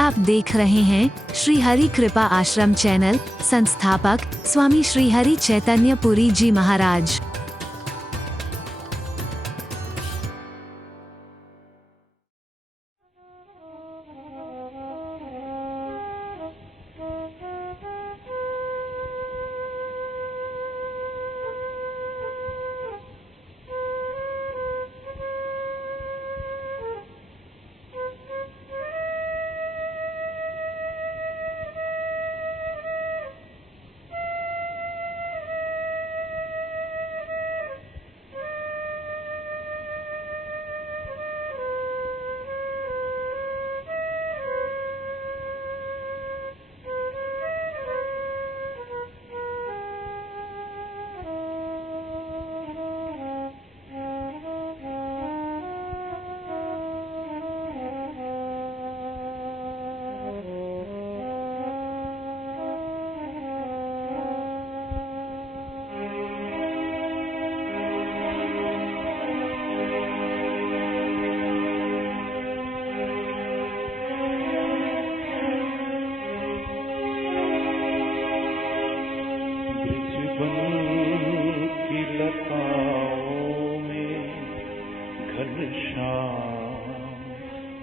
आप देख रहे हैं श्री हरि कृपा आश्रम चैनल। संस्थापक स्वामी श्री हरि चैतन्य पुरी जी महाराज।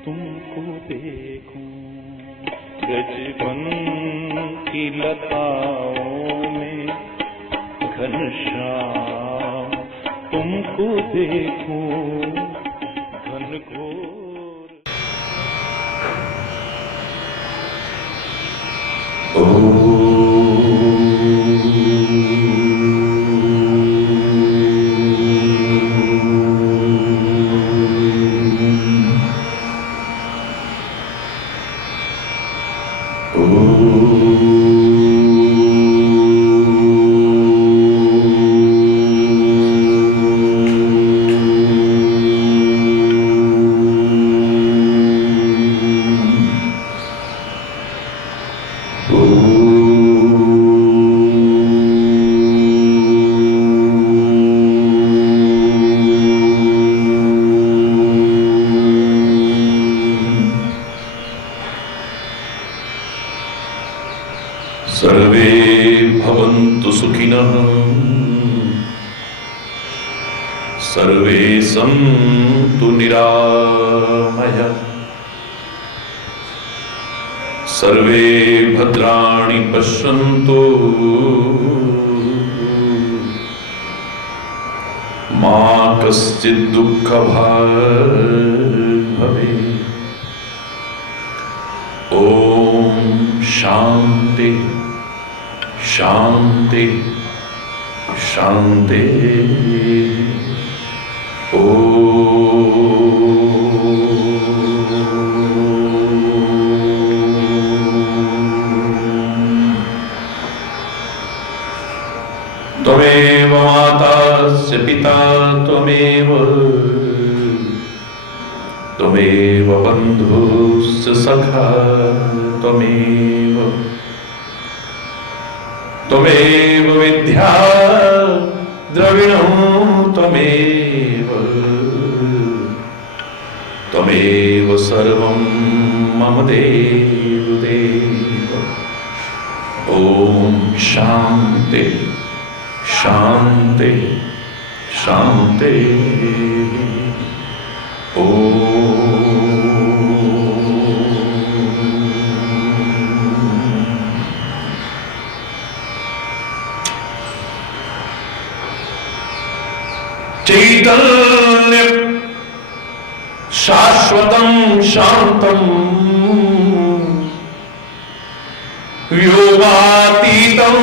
तुमको देखूं ब्रजवन की लताओं में घनश्याम, तुमको देखूं घनघोर। सर्वे भवन्तु सुखिनः, सर्वे सन्तु निरामयाः, सर्वे भद्राणि पश्यन्तु मा कश्चित् दुःखभाग् भवेत्। ओम शांति शांति शांति। त्वमेव माता च पिता त्वमेव, त्वमेव बन्धुश्च सखा त्वमेव, त्वमेव विद्या द्रविणं त्वमेव, त्वमेव सर्वं मम देव देव। ओम शांति शांति शांति। चैतन्य शाश्वतं शांतं व्योमातीतं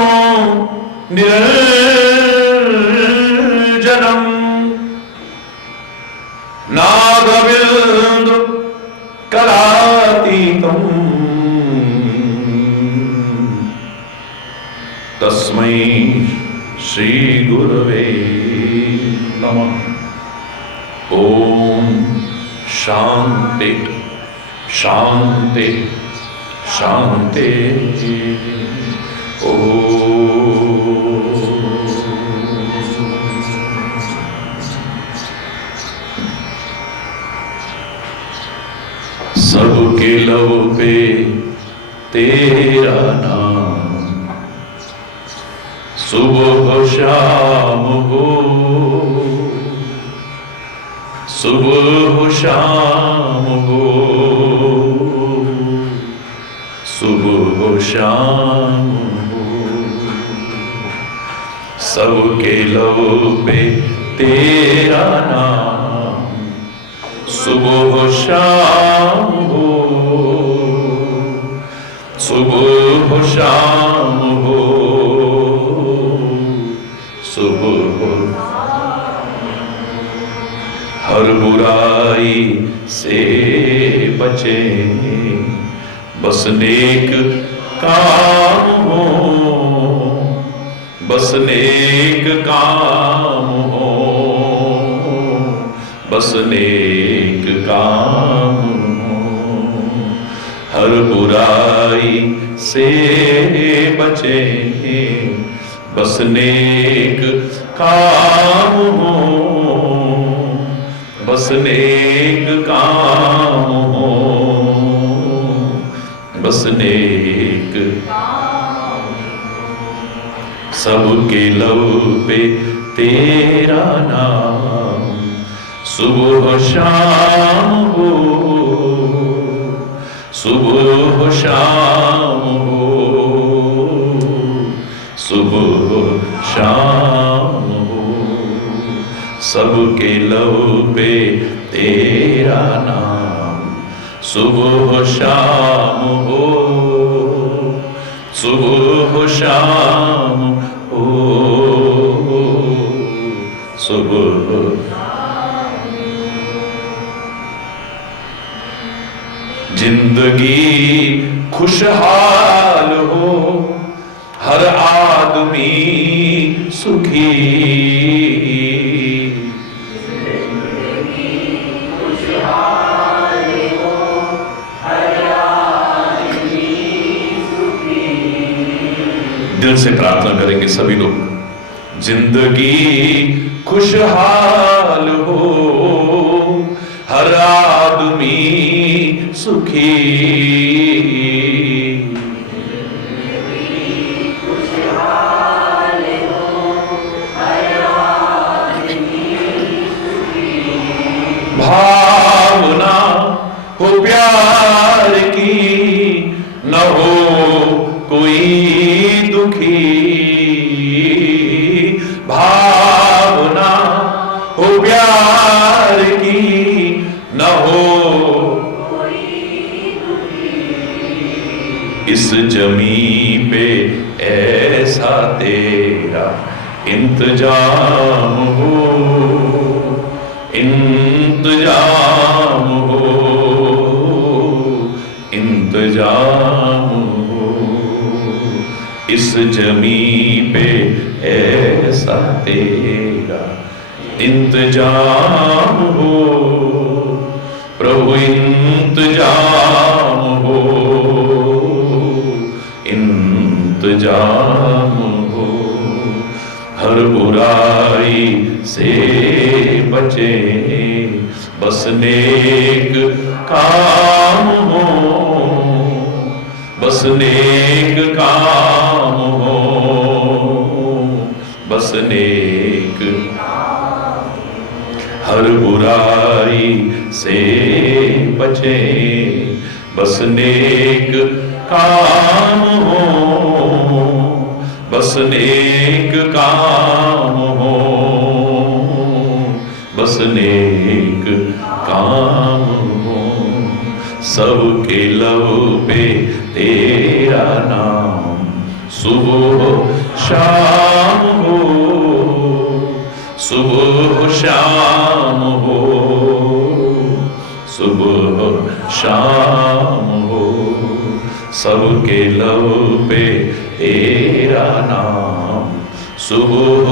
निर्जनं नादबिन्दु कलातीतं तस्मै श्री गुरवे नमः। ओम शांति शांति शांति। सबके के लव पे तेरा नाम, सुबह हो शाम हो, सुबह हो शाम हो, सुबह हो शाम हो, सबके लब पे तेरा नाम, सुबह हो शाम हो, सुबह हो शाम हो, सुबह हो। हर बुराई से बचे, बस नेक काम हो, बस नेक काम हो, बस नेक काम हो। हर बुराई से बचे, बस नेक काम हो, बस नेक काम हो, बस नेक। सबके लब पे तेरा नाम, सुबह शाम हो, सुबह शाम हो, सुबह शाम हो। सबके लब पे तेरा नाम, सुबह शाम हो, सुबह शाम हो, सुबह। जिंदगी खुशहाल हो, हर आदमी सुखी, दिल से प्रार्थना करेंगे सभी लोग। जिंदगी खुशहाल हो, हर आदमी सुखी, भावना हो प्यार की, न हो कोई दुखी, भावना हो प्यार की, न हो इस जमी पे ऐसा तेरा इंतजाम हो, इंतजाम हो, इंतजाम हो। इस जमी पे ऐसा तेरा इंतजाम हो, प्रभु इंतजाम हो, इंतजाम हो। हर बुराई से बचे, बस नेक काम हो, बस नेक काम हो, बस नेक। हर बुराई से बचे, बस नेक काम हो, बस नेक काम हो, बस नेक काम हो। सबके लब पे तेरा नाम, सुबह शाम हो, सुबह शाम हो, सुबह शाम हो। सबके लब पे तेरा नाम, सुबह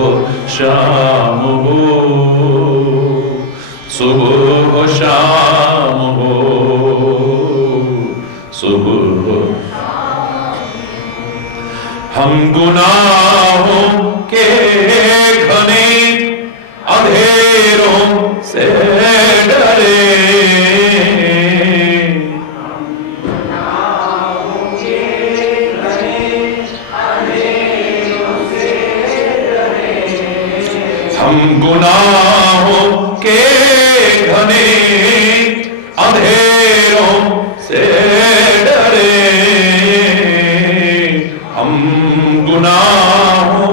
शाम हो, सुबह शाम हो, सुबह। हम गुनाहों के घने अंधेरों से डरे, से डरे, हम गुनाहों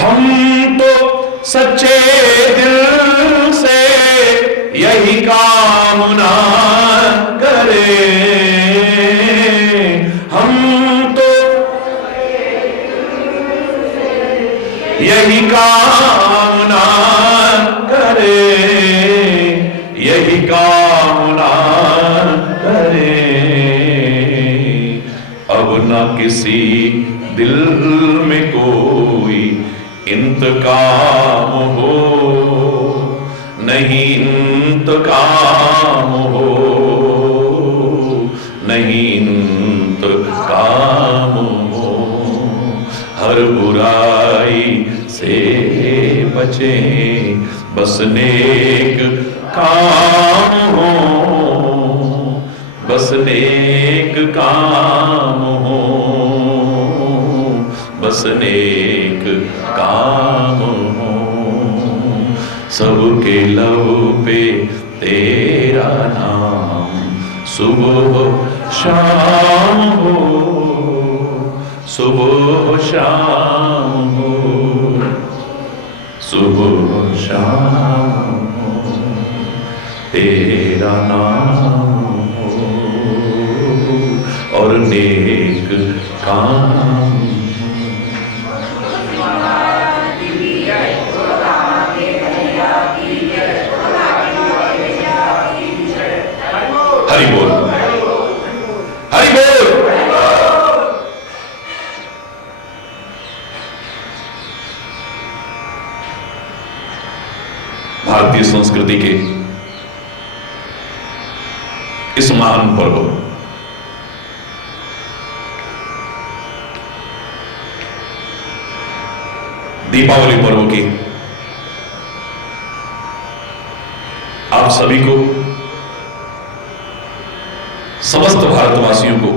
हम तो सच्चे दिल से यही कामना करे, हम तो यही कामना करे, यही कामना करे। अब न किसी दिल में कोई इंतकाम हो, नहीं इंतकाम हो, नहीं इंतकाम हो। हर बुराई से बचे, बस नेक काम हो, बस नेक काम हो, बस नेक काम हो। सबके लब पे तेरा नाम सुबह शाम हो, सुबह शाम हो, सुबह शाम हो, तेरा नाम हो और नेक काम। हरि बोल, हरि बोल। भारतीय संस्कृति के इस महान पर्व दीपावली पर्व की आप सभी को, समस्त भारतवासियों को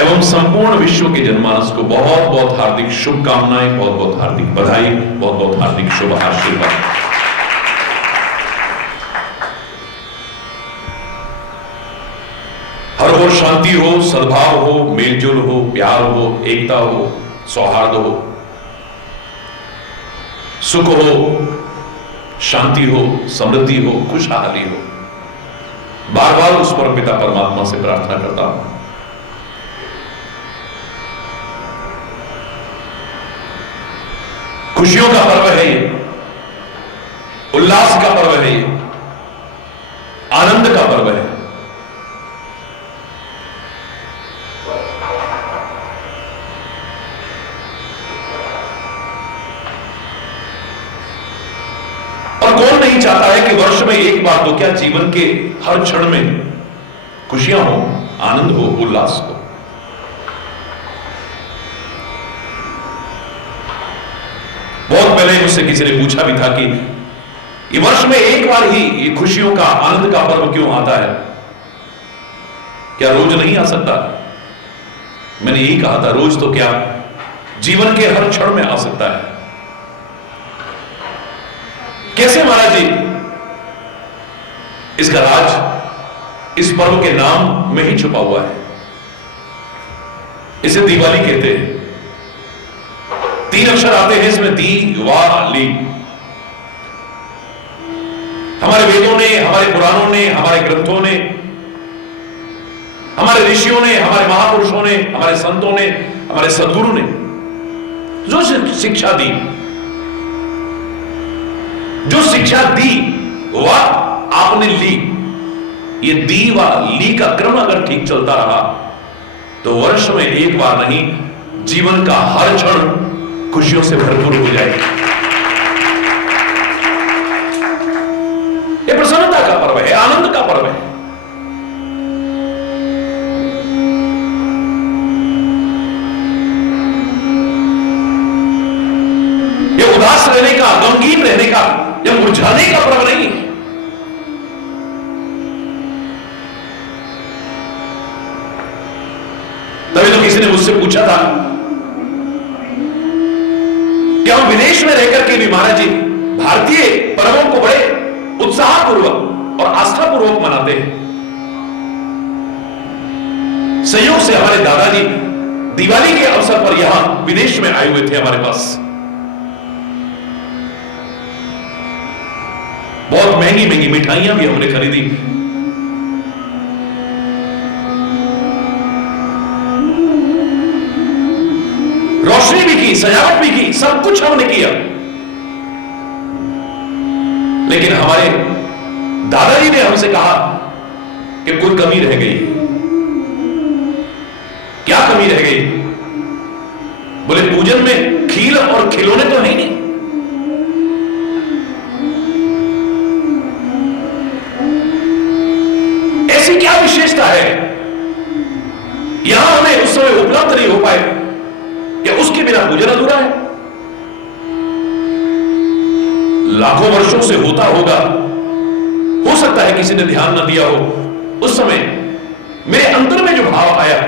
एवं संपूर्ण विश्व के जनमानस को बहुत बहुत हार्दिक शुभकामनाएं, बहुत बहुत हार्दिक बधाई, बहुत बहुत हार्दिक शुभ आशीर्वाद। हर ओर शांति हो, सद्भाव हो, मेलजोल हो, प्यार हो, एकता हो, सौहार्द हो, सुख हो, शांति हो, समृद्धि हो, खुशहाली हो। बार बार उस परमपिता परमात्मा से प्रार्थना करता हूं खुशियों का पर्व है ये, उल्लास का पर्व है ये, आनंद का पर्व है। और कौन नहीं चाहता है कि वर्ष में एक बार तो क्या जीवन के हर क्षण में खुशियां हो, आनंद हो, उल्लास हो। बहुत पहले मुझसे किसी ने पूछा भी था कि ये वर्ष में एक बार ही ये खुशियों का, आनंद का पर्व क्यों आता है, क्या रोज नहीं आ सकता? मैंने यही कहा था, रोज तो क्या, जीवन के हर क्षण में आ सकता है। कैसे महाराज जी? इसका राज इस पर्व के नाम में ही छुपा हुआ है। इसे दिवाली कहते हैं। 3 अक्षर आते हैं इसमें, दी वा ली। हमारे वेदों ने, हमारे पुराणों ने, हमारे ग्रंथों ने, हमारे ऋषियों ने, हमारे महापुरुषों ने, हमारे संतों ने, हमारे सद्गुरु ने जो शिक्षा दी, जो शिक्षा दी वह आपने ली। ये दी व ली का क्रम अगर ठीक चलता रहा तो वर्ष में एक बार नहीं, जीवन का हर क्षण खुशियों से भरपूर हो जाएगा। ये प्रसन्नता का पर्व है, आनंद का पर्व है। ये उदास रहने का, गमगीन रहने का, ये मुरझाने का पर्व नहीं है। तभी तो किसी ने मुझसे पूछा था क्या हम विदेश में रहकर के भी महाराज जी भारतीय पर्वों को बड़े उत्साहपूर्वक और आस्थापूर्वक मनाते हैं। संयोग से हमारे दादाजी दिवाली के अवसर पर यहां विदेश में आए हुए थे हमारे पास। बहुत महंगी महंगी मिठाइयां भी हमने खरीदी। रोशनी भी की, सजावट भी की, सब कुछ हमने किया। लेकिन हमारे दादाजी ने हमसे कहा कि कोई कमी रह गई। क्या कमी रह गई? बोले पूजन में खील और खिलौने तो है ही नहीं। ऐसी क्या विशेषता है यहां हमें उस समय उपलब्ध नहीं हो पाए कि उसके बिना पूजन अधूरा है। लाखों वर्षों से होता होगा, हो सकता है किसी ने ध्यान न दिया हो। उस समय मेरे अंदर में जो भाव आया,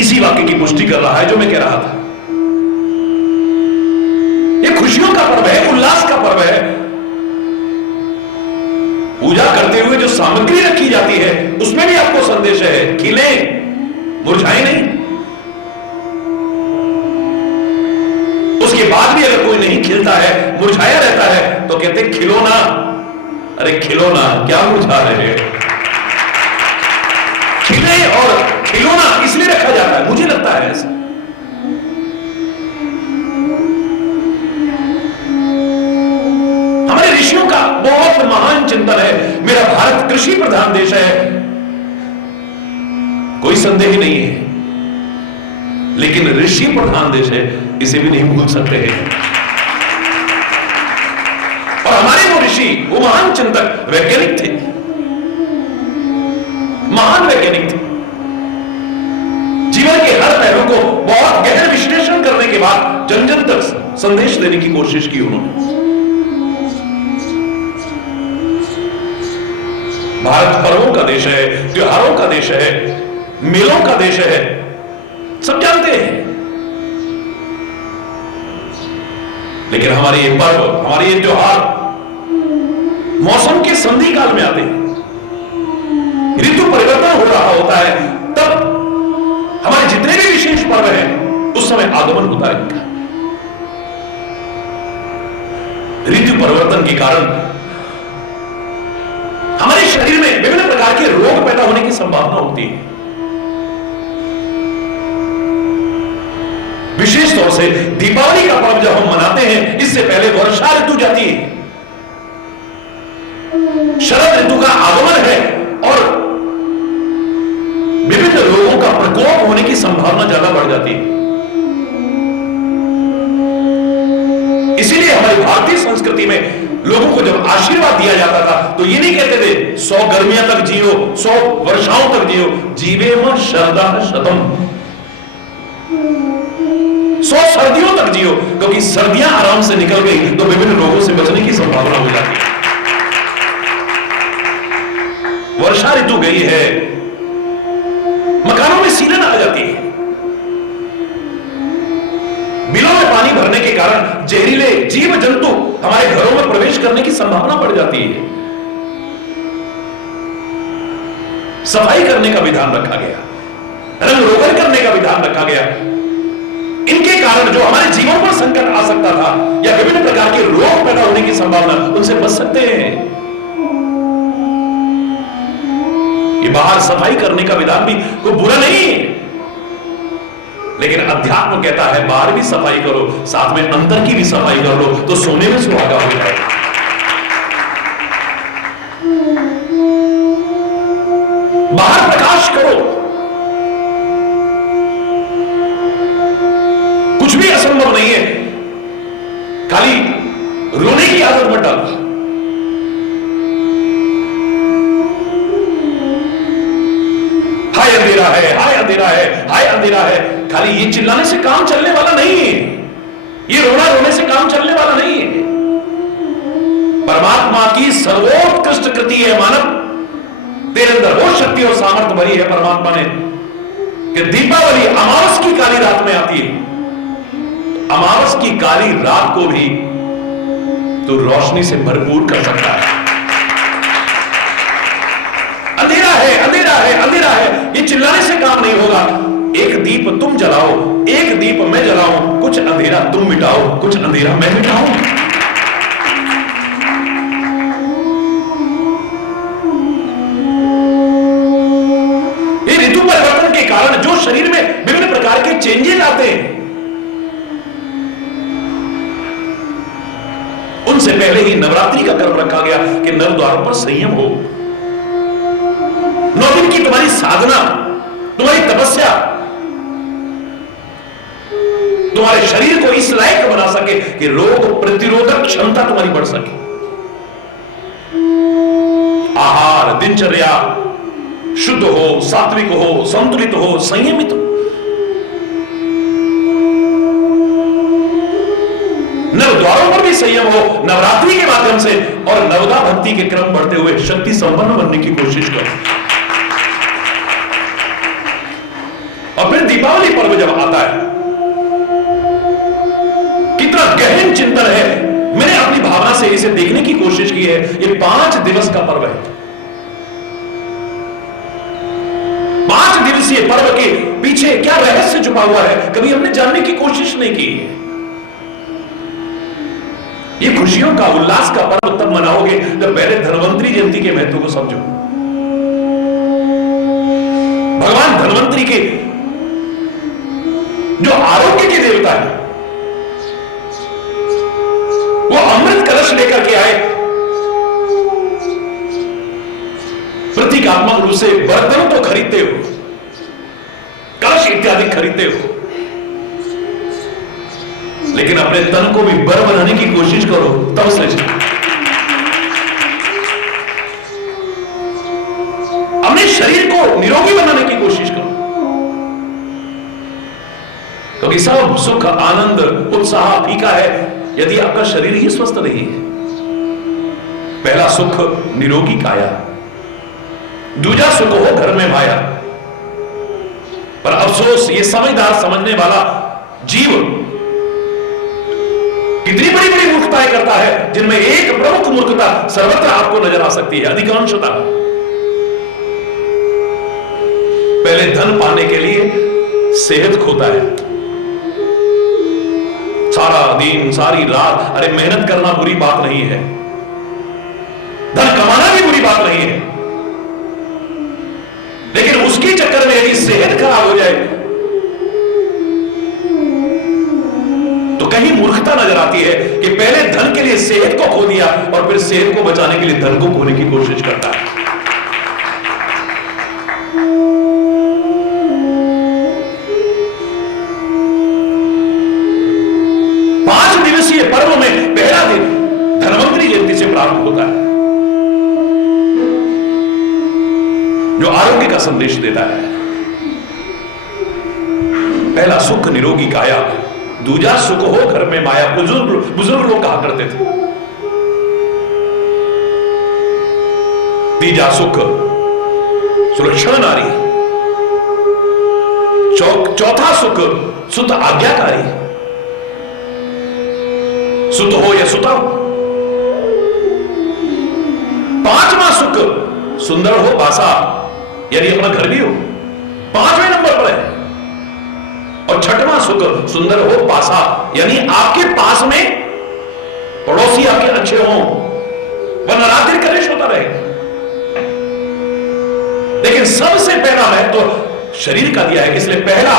इसी वाक्य की पुष्टि कर रहा है जो मैं कह रहा था। यह खुशियों का पर्व है, उल्लास का पर्व है। पूजा करते हुए जो सामग्री रखी जाती है उसमें भी आपको संदेश है, खिले मुरझाए नहीं। उसके बाद भी अगर कोई नहीं खिलता है, मुरझाया रहता है, तो कहते खिलौना। अरे खिलौना क्या मुरझा रहे हैं? खिले और खिलौना इसलिए रखा जाता है, मुझे लगता है ऐसा। हमारे ऋषियों का बहुत महान चिंतन है। मेरा भारत कृषि प्रधान देश है, कोई संदेह नहीं है, लेकिन ऋषि प्रधान देश है, इसे भी नहीं भूल सकते हैं। और हमारे वो ऋषि, वो महान चिंतक, वैज्ञानिक थे, महान वैज्ञानिक थे। जीवन के हर पहलू को बहुत गहन विश्लेषण करने के बाद जन जन तक संदेश देने की कोशिश की उन्होंने। भारत पर्वों का देश है, त्योहारों का देश है, मेलों का देश है, सब जानते हैं। लेकिन हमारे ये पर्व, हमारे ये त्योहार मौसम के संधि काल में आते हैं। ऋतु परिवर्तन हो रहा होता है, तब हमारे जितने भी विशेष पर्व हैं उस समय आगमन होता है इनका। ऋतु परिवर्तन के कारण हमारे शरीर में विभिन्न प्रकार के रोग पैदा होने की संभावना होती है। विशेष तौर से दीपावली का पर्व जब हम मनाते हैं, इससे पहले वर्षा ऋतु जाती है, शरद ऋतु का आगमन है और विभिन्न रोगों का प्रकोप होने की संभावना ज्यादा बढ़ जाती है। इसीलिए हमारी भारतीय संस्कृति में लोगों को जब आशीर्वाद दिया जाता था तो ये नहीं कहते थे 100 गर्मियां तक जियो, 100 वर्षाओं तक जियो, जीवे में शरदा शतम, 100 सर्दियों तक जियो, क्योंकि सर्दियां आराम से निकल गई तो विभिन्न रोगों से बचने की संभावना हो जाती है। वर्षा ऋतु गई है, मकानों में सीलन आ जाती है, बिलों में पानी भरने के कारण जहरीले जीव जंतु हमारे घरों में प्रवेश करने की संभावना बढ़ जाती है। सफाई करने का विधान रखा गया, रंग रोगन करने का विधान रखा गया। इनके कारण जो हमारे जीवन पर संकट आ सकता था या विभिन्न प्रकार के रोग पैदा होने की संभावना, उनसे बच सकते हैं। ये बाहर सफाई करने का विधान भी कोई बुरा नहीं है, लेकिन अध्यात्म कहता है बाहर भी सफाई करो, साथ में अंदर की भी सफाई कर लो, तो सोने में सुहागा हो जाएगा। बाहर प्रकाश करो, कुछ भी असंभव नहीं है, खाली रोने की आदत मत डालो। हाय अंधेरा है, हाय अंधेरा है, हाय अंधेरा है, खाली ये चिल्लाने से काम चलने वाला नहीं है, ये रोना रोने से काम चलने वाला नहीं है। परमात्मा की सर्वोत्कृष्ट कृति है मानव, तेरे अंदर वो शक्ति और सामर्थ्य भरी है परमात्मा ने कि दीपावली अमावस की काली रात में आती है, अमावस की काली रात को भी तो रोशनी से भरपूर कर सकता है। अंधेरा है, अंधेरा है, अंधेरा है, ये चिल्लाने से काम नहीं होगा। एक दीप तुम जलाओ, एक दीप मैं जलाऊं, कुछ अंधेरा तुम मिटाओ, कुछ अंधेरा मैं मिटाऊं। ये ऋतु परिवर्तन के कारण जो शरीर में विभिन्न प्रकार के चेंजेस आते हैं, उनसे पहले ही नवरात्रि का कर्म रखा गया कि नव द्वारों पर संयम हो। 9 दिन की तुम्हारी साधना, तुम्हारी तपस्या तुम्हारे शरीर को इस लायक बना सके कि रोग प्रतिरोधक क्षमता तुम्हारी बढ़ सके। आहार, दिनचर्या शुद्ध हो, सात्विक हो, संतुलित हो, संयमित हो। नवद्वारों पर भी संयम हो नवरात्रि के माध्यम से, और नवदा भक्ति के क्रम बढ़ते हुए शक्ति संपन्न बनने की कोशिश करो। और फिर दीपावली पर्व जब आता है, कितना गहन चिंतन है। मैंने अपनी भावना से इसे देखने की कोशिश की है। ये 5 दिवस का पर्व है। 5 दिवसीय पर्व के पीछे क्या रहस्य छुपा हुआ है, कभी हमने जानने की कोशिश नहीं की। ये खुशियों का, उल्लास का पर्व तब मनाओगे जब पहले धन्वंतरी जयंती के महत्व को समझो। भगवान धन्वंतरी के जो आरोग्य के देवता है, वो अमृत कलश लेकर के आए, प्रतीकात्मक रूप से बर्तन तो खरीदते हो, कलश इत्यादि खरीदते हो, लेकिन अपने तन को भी बर बनाने की कोशिश करो, तब से अपने शरीर को निरोगी बनाने की कोशिश करो। क्योंकि सब सुख, आनंद, उत्साह फीका है यदि आपका शरीर ही स्वस्थ नहीं है। पहला सुख निरोगी काया, दूजा सुख हो घर में माया। पर अफसोस, ये समझदार, समझने वाला जीव कितनी बड़ी बड़ी मूर्खताएं करता है, जिनमें एक प्रमुख मूर्खता सर्वत्र आपको नजर आ सकती है, अधिकांशता। पहले धन पाने के लिए सेहत खोता है, सारा दिन सारी रात। अरे मेहनत करना बुरी बात नहीं है, धन कमाना भी बुरी बात नहीं है, लेकिन उसके चक्कर में यदि सेहत खराब हो जाए तो कहीं मूर्खता नजर आती है कि पहले धन के लिए सेहत को खो दिया और फिर सेहत को बचाने के लिए धन को खोने की कोशिश करता है। पर्व में पहला दिन धन्वंतरी जयंती से प्रारंभ होता है, जो आरोग्य का संदेश देता है। पहला सुख निरोगी काया, दूजा सुख हो घर में माया। बुजुर्ग लोग कहा करते थे। तीजा सुख सुलक्षण नारी, चौथा सुख सुत आज्ञाकारी, सुत हो या सुता हो। 5वां सुख सुंदर हो बासा, यानी अपना घर भी हो, 5वें नंबर पर है। और 6वां सुख सुंदर हो पासा, यानी आपके पास में पड़ोसी आपके अच्छे हों, वरना रात दिन कलेश होता रहे। लेकिन सबसे पहला महत्व तो शरीर का दिया है, इसलिए पहला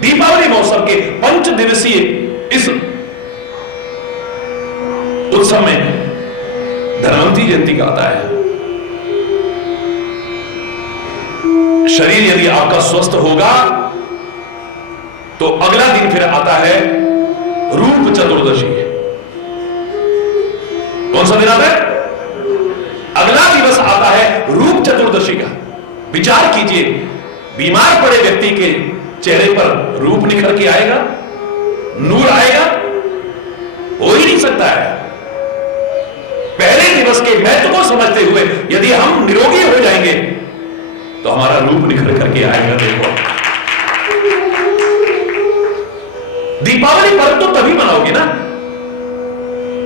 दीपावली महोत्सव के 5 दिवसीय इस उत्सव में धन्वंतरी जयंती का आता है। शरीर यदि आपका स्वस्थ होगा तो अगला दिन फिर आता है रूप चतुर्दशी। कौन सा दिन आता है? अगला दिवस आता है रूप चतुर्दशी का। विचार कीजिए, बीमार पड़े व्यक्ति के चेहरे पर रूप निखर के आएगा, नूर आएगा? हो ही नहीं सकता है। पहले दिवस के महत्व को समझते हुए यदि हम निरोगी हो जाएंगे तो हमारा रूप निखर करके आएगा। देखो, दीपावली पर्व तो तभी मनाओगे ना,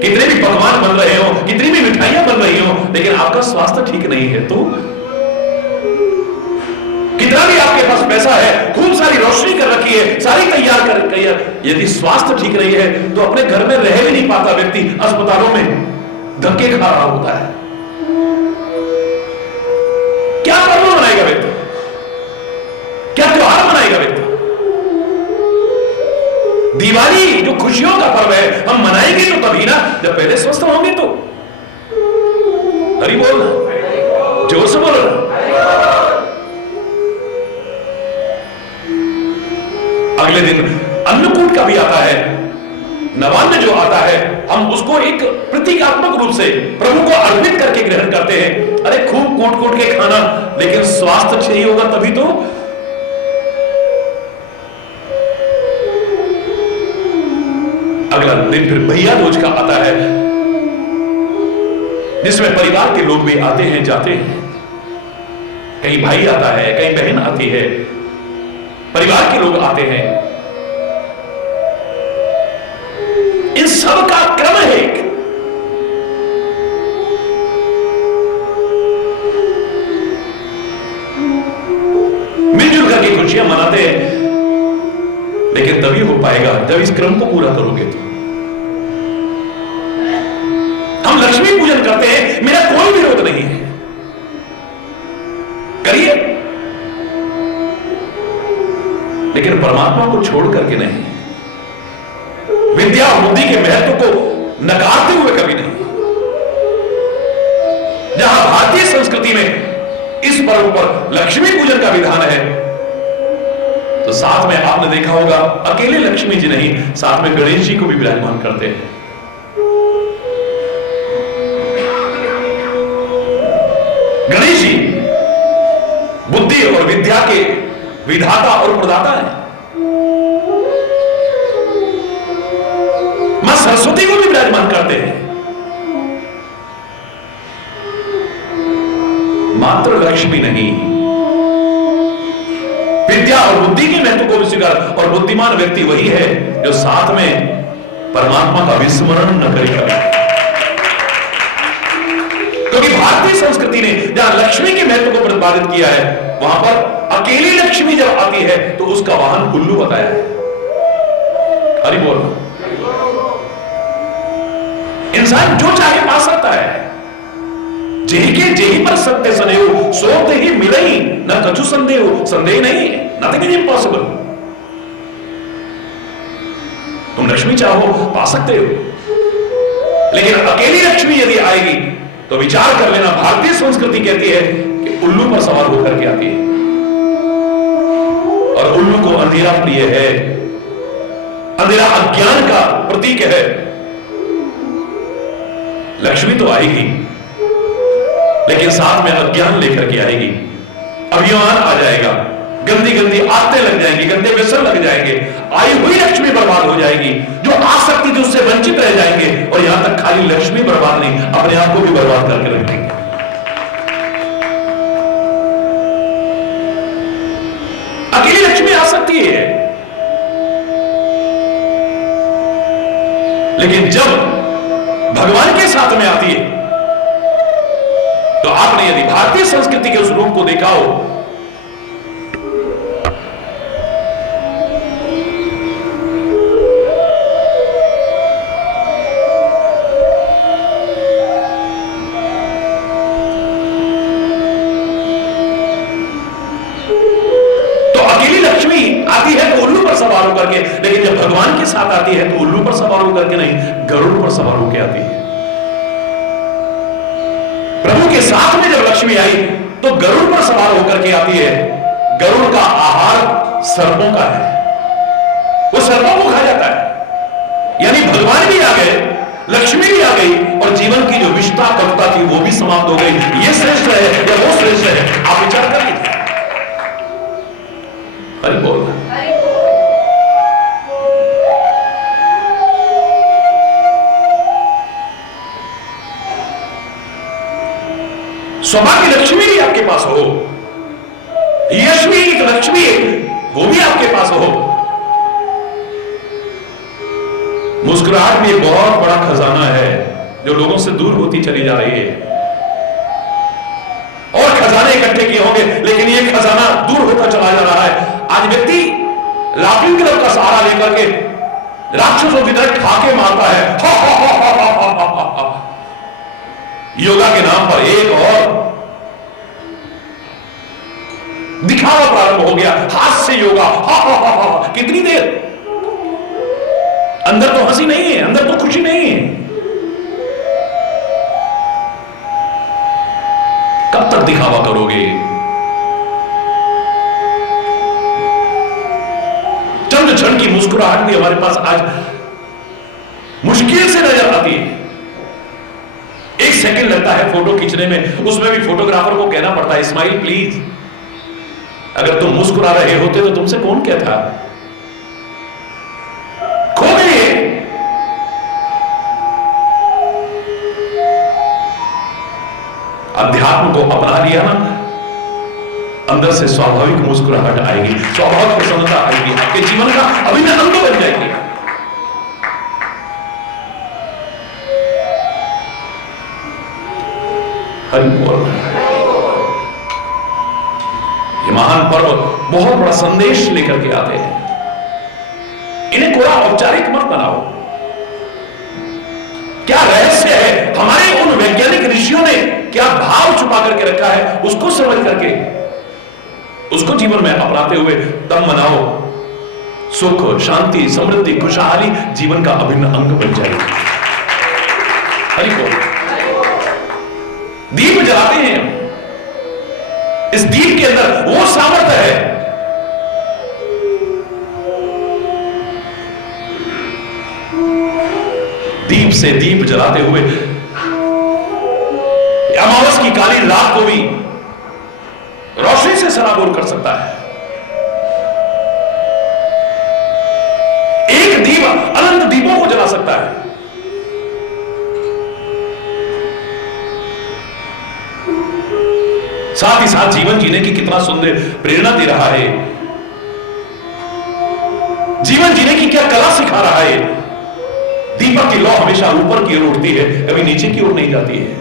कितने भी पकवान बन रहे हो, कितनी भी मिठाइयां बन रही हो, लेकिन आपका स्वास्थ्य ठीक नहीं है तो कितना भी आपके पास पैसा है, खूब सारी रोशनी कर रखी है, सारी तैयार कर रखी है, यदि स्वास्थ्य ठीक नहीं है तो अपने घर में रह भी नहीं पाता व्यक्ति, अस्पतालों में धक्के खा रहा होता है। क्या पर्व मनाएगा व्यक्ति, क्या त्योहार मनाएगा व्यक्ति? दिवाली जो खुशियों का पर्व है, हम मनाएंगे तो तभी ना जब पहले स्वस्थ होंगे। तो हरि बोल, जोर से बोलो। अगले दिन अन्नकूट का भी आता है, नवान्न जो आता है, हम उसको एक प्रतीकात्मक रूप से प्रभु को अर्पित करके ग्रहण करते हैं। अरे खूब कोट कोट के खाना, लेकिन स्वास्थ्य चाहिए होगा तभी तो। अगला दिन फिर भैया दूज का आता है, जिसमें परिवार के लोग भी आते हैं जाते हैं। कहीं भाई आता है, कहीं बहन आती है, परिवार के लोग आते हैं। इन सब का क्रम है एक। मिलजुल करके खुशियां मनाते हैं, लेकिन तभी हो पाएगा जब इस क्रम को पूरा करोगे। तो हम लक्ष्मी पूजन करते हैं, मेरा कोई विरोध नहीं है, करिए, लेकिन परमात्मा को छोड़ करके नहीं, विद्या और बुद्धि के महत्व को नकारते हुए कभी नहीं। जहां भारतीय संस्कृति में इस पर्व पर लक्ष्मी पूजन का विधान है, तो साथ में आपने देखा होगा अकेले लक्ष्मी जी नहीं, साथ में गणेश जी को भी विराजमान करते हैं। गणेश जी बुद्धि और विद्या के विधाता और प्रदाता है। मां सरस्वती को भी विराजमान करते हैं। मात्र लक्ष्मी नहीं, विद्या और बुद्धि के महत्व को भी स्वीकार, और बुद्धिमान व्यक्ति वही है जो साथ में परमात्मा का विस्मरण न करेगा। क्योंकि भारतीय संस्कृति ने जहां लक्ष्मी के महत्व को प्रतिपादित किया है, वहां पर अकेली लक्ष्मी जब आती है तो उसका वाहन उल्लू बताया है। हरि बोल। इंसान जो चाहे पा सकता है, जेही के जेही पर सत्य सनेहो, सोते ही मिले ही न कछु संदेह, संदेह नहीं, नथिंग इज इम्पॉसिबल। तुम लक्ष्मी चाहो पा सकते हो, लेकिन अकेली लक्ष्मी यदि आएगी तो विचार कर लेना, भारतीय संस्कृति कहती है कि उल्लू पर सवार होकर के आती है, और उल्लू को अंधेरा प्रिय है, अंधेरा अज्ञान का प्रतीक है। लक्ष्मी तो आएगी, लेकिन साथ में अज्ञान लेकर के आएगी, अभिमान आ जाएगा, गंदी गंदी आदतें लग जाएंगी, गंदे व्यसन लग जाएंगे, आई हुई लक्ष्मी बर्बाद हो जाएगी, जो आ सकती थी उससे वंचित रह जाएंगे, और यहां तक खाली लक्ष्मी बर्बाद नहीं, अपने आप को भी बर्बाद करके रख देंगे। अकेली लक्ष्मी आ सकती है, लेकिन जब भगवान के साथ में आती है, तो आपने यदि भारतीय संस्कृति के उस रूप को देखा हो, तो अकेली लक्ष्मी आती है तो उल्लू पर सवार होकर के, लेकिन जब भगवान के साथ आती है तो उल्लू पर सवार होकर के नहीं, गरुड़ पर सवार होकर आती है। प्रभु के साथ में जब लक्ष्मी आई तो गरुड़ पर सवार होकर के आती है। गरुड़ का आहार सर्पों का है, वो सर्पों को खा जाता है। यानी भगवान भी आ गए, लक्ष्मी भी आ गई, और जीवन की जो विषता कटुता थी वो भी समाप्त हो गई। ये श्रेष्ठ है या वो श्रेष्ठ है, आप विचार करिए। हरि बोल। सौभाग्य लक्ष्मी भी आपके पास हो, यशवी लक्ष्मी वो भी आपके पास हो। मुस्कुराहट भी एक बहुत बड़ा खजाना है जो लोगों से दूर होती चली जा रही है। और खजाने इकट्ठे किए होंगे लेकिन ये खजाना दूर होता चला जा रहा है। आज व्यक्ति लाफिंग क्लब का सहारा लेकर के राक्षसों की तरह ठाके मारता है। योगा के नाम पर एक और दिखावा प्रारंभ हो गया। हास्य योगा, कितनी देर? अंदर तो हंसी नहीं है, अंदर तो खुशी नहीं है। कब तक दिखावा करोगे? चंद क्षण की मुस्कुराहट भी हमारे पास आज मुश्किल से नजर आती है। एक सेकंड लगता है फोटो खींचने में, उसमें भी फोटोग्राफर को कहना पड़ता है स्माइल प्लीज। अगर तुम मुस्कुरा रहे होते तो तुमसे कौन कहता? खो गए। अध्यात्म को अपना लिया ना, अंदर से स्वाभाविक मुस्कुराहट आएगी, स्वाभाविक प्रसन्नता आएगी, आपके जीवन का अभिन्न अंग बन जाएगी। हरि बोल। ये महान पर्व बहुत बड़ा संदेश लेकर के आते हैं। इन्हें कोई औपचारिक मत बनाओ। क्या रहस्य है? हमारे उन वैज्ञानिक ऋषियों ने क्या भाव छुपा करके रखा है, उसको समझ करके उसको जीवन में अपनाते हुए तब मनाओ। सुख, शांति, समृद्धि, खुशहाली जीवन का अभिन्न अंग बन जाएगा। हरि बोल। दीप जलाते हैं, इस दीप के अंदर वो सामर्थ्य है। दीप से दीप जलाते हुए अमावस की काली रात को भी रोशनी से सराबोर कर सकता है। एक दीप अनंत दीपों को जला सकता है। साथ ही साथ जीवन जीने की कितना सुंदर प्रेरणा दे रहा है। जीवन जीने की क्या कला सिखा रहा है। दीपक की लौ हमेशा ऊपर की ओर उठती है, कभी नीचे की ओर नहीं जाती है।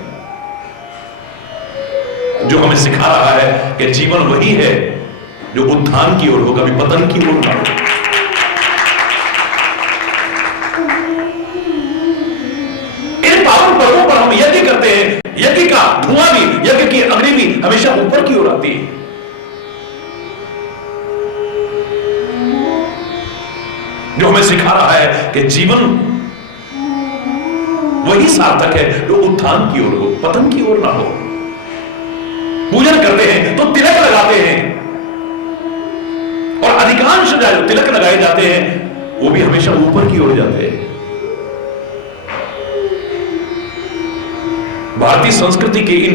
जो हमें सिखा रहा है कि जीवन वही है जो उत्थान की ओर हो, कभी पतन की ओर ना हो। इन पावन पर्वों पर हम यज्ञ करते हैं। यज्ञ का धुआं भी, यज्ञ की अग्नि भी हमेशा ऊपर की ओर आती है। जो हमें सिखा रहा है कि जीवन वही सार्थक है जो उत्थान की ओर हो, पतन की ओर ना हो। पूजन करते हैं तो तिलक लगाते हैं, और अधिकांश जो तिलक लगाए जाते हैं वो भी हमेशा ऊपर की ओर जाते हैं। भारतीय संस्कृति के इन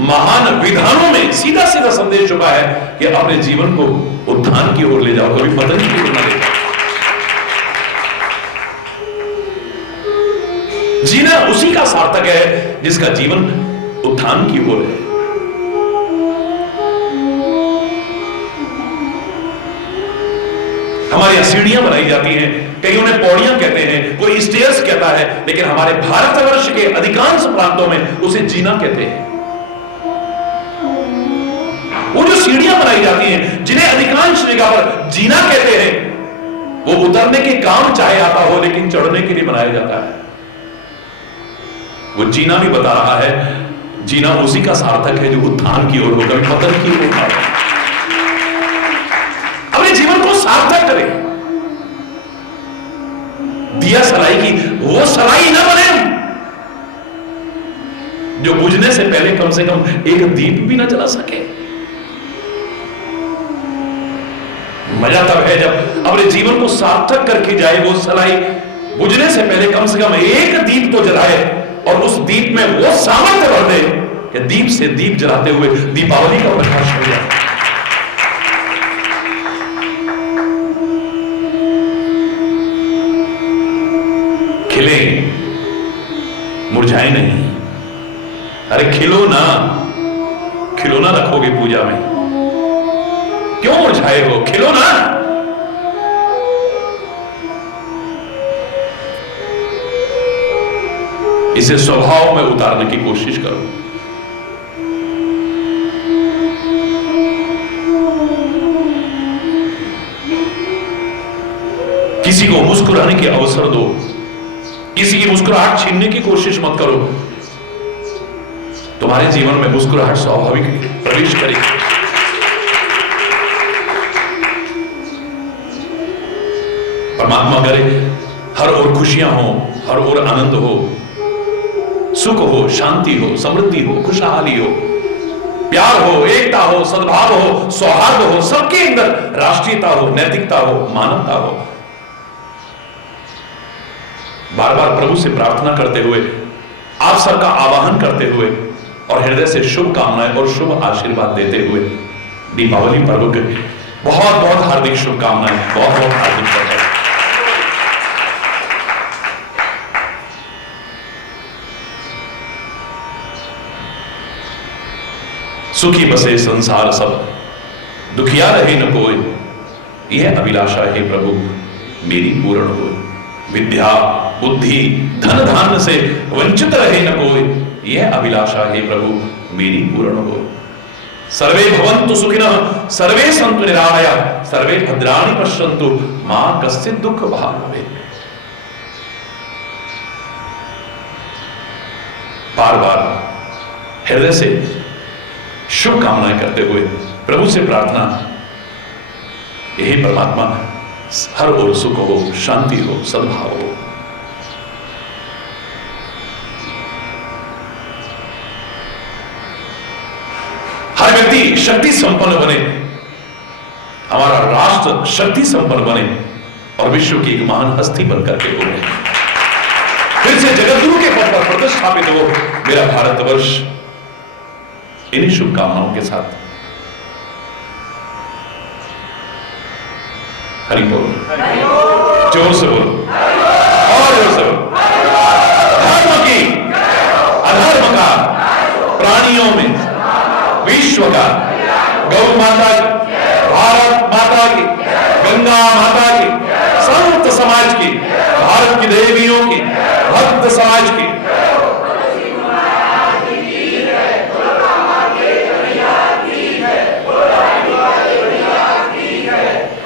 महान विधानों में सीधा सीधा संदेश छुपा है कि अपने जीवन को उत्थान की ओर ले जाओ, कभी पतन की ओर ना ले जाओ। जीना उसी का सार्थक है जिसका जीवन उत्थान की ओर है। हमारे यहां सीढ़ियां बनाई जाती हैं, कई उन्हें पौड़ियां कहते हैं, कोई स्टेयर्स कहता है, लेकिन हमारे भारतवर्ष के अधिकांश प्रांतों में उसे जीना कहते हैं। वो जो सीढ़ियां बनाई जाती हैं, जिन्हें अधिकांश जगह पर जीना कहते हैं, वो उतरने के काम चाहे आता हो लेकिन चढ़ने के लिए बनाया जाता है। वो जीना भी बता रहा है, जीना उसी का सार्थक है जो उत्थान की ओर हो, कभी पतन की ओर ना हो। अपने जीवन को सार्थक करें। दिया सलाई की वो सलाई ना बने जो बुझने से पहले कम से कम एक दीप भी ना जला सके। मजा तब है जब अपने जीवन को सार्थक करके जाए वो सलाई, बुझने से पहले कम से कम एक दीप तो जलाए, और उस दीप में वो सामर्थ्य भर दे कि दीप से दीप जलाते हुए दीपावली का प्रकाश हो जाए। खिले, मुरझाए नहीं। अरे खिलो ना, खिलौना रखोगे पूजा में, क्यों मुरझाए हो, खिलो ना। इसे स्वभाव में उतारने की कोशिश करो। किसी को मुस्कुराने की अवसर दो, किसी की मुस्कुराहट छीनने की कोशिश मत करो। तुम्हारे जीवन में मुस्कुराहट स्वाभाविक प्रवेश करेगी। परमात्मा करे हर ओर खुशियां हो, हर ओर आनंद हो, सुख हो, शांति हो, समृद्धि हो, खुशहाली हो, प्यार हो, एकता हो, सद्भाव हो, सौहार्द हो, सबके अंदर राष्ट्रीयता हो, नैतिकता हो, मानवता हो। बार बार प्रभु से प्रार्थना करते हुए, आप सबका आवाहन करते हुए और हृदय से शुभकामनाएं और शुभ आशीर्वाद देते हुए दीपावली पर्व के बहुत बहुत हार्दिक शुभकामनाएं, बहुत बहुत हार्दिक बधाई। सुखी बसे संसार सब, दुखिया रहे न कोई, यह अभिलाषा है प्रभु मेरी पूर्ण हो। विद्या बुद्धि धन धान्य से वंचित रहे न कोई, यह अभिलाषा है प्रभु मेरी पूर्ण हो। सर्वे भवन्तु सुखिनः, सर्वे सन्तु निरामया, सर्वे भद्राणि पश्यन्तु, मां कश्चित् दुःख भाग् भवेत्। बार बार हृदय से शुभकामनाएं करते हुए प्रभु से प्रार्थना, यही परमात्मा हर ओर सुख हो, शांति हो, सद्भाव हो। हर व्यक्ति शक्ति संपन्न बने, हमारा राष्ट्र शक्ति संपन्न बने और विश्व की एक महान हस्ती बनकर के उभरे, फिर से जगतगुरु के पद पर प्रतिष्ठापित हो मेरा भारतवर्ष। इन्हीं शुभकामनाओं के साथ हरि बोल, जोर से बोलो और जोर से बोलो। धर्म की अधर्म का, प्राणियों में विश्व का, गौ माता की, भारत माता की, गंगा माता की, संत समाज की, भारत की देवियों की, भक्त समाज की,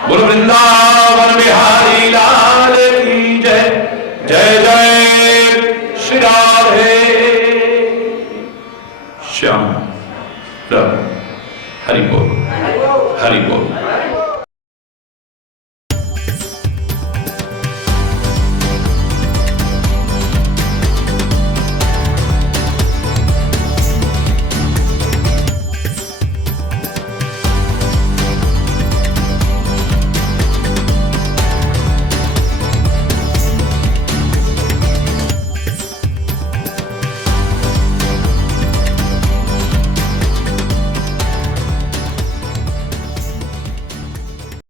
बोल वृंदावन बिहारी लाल की जय। जय जय श्री राधे श्याम। हरि बोल, हरि बोल।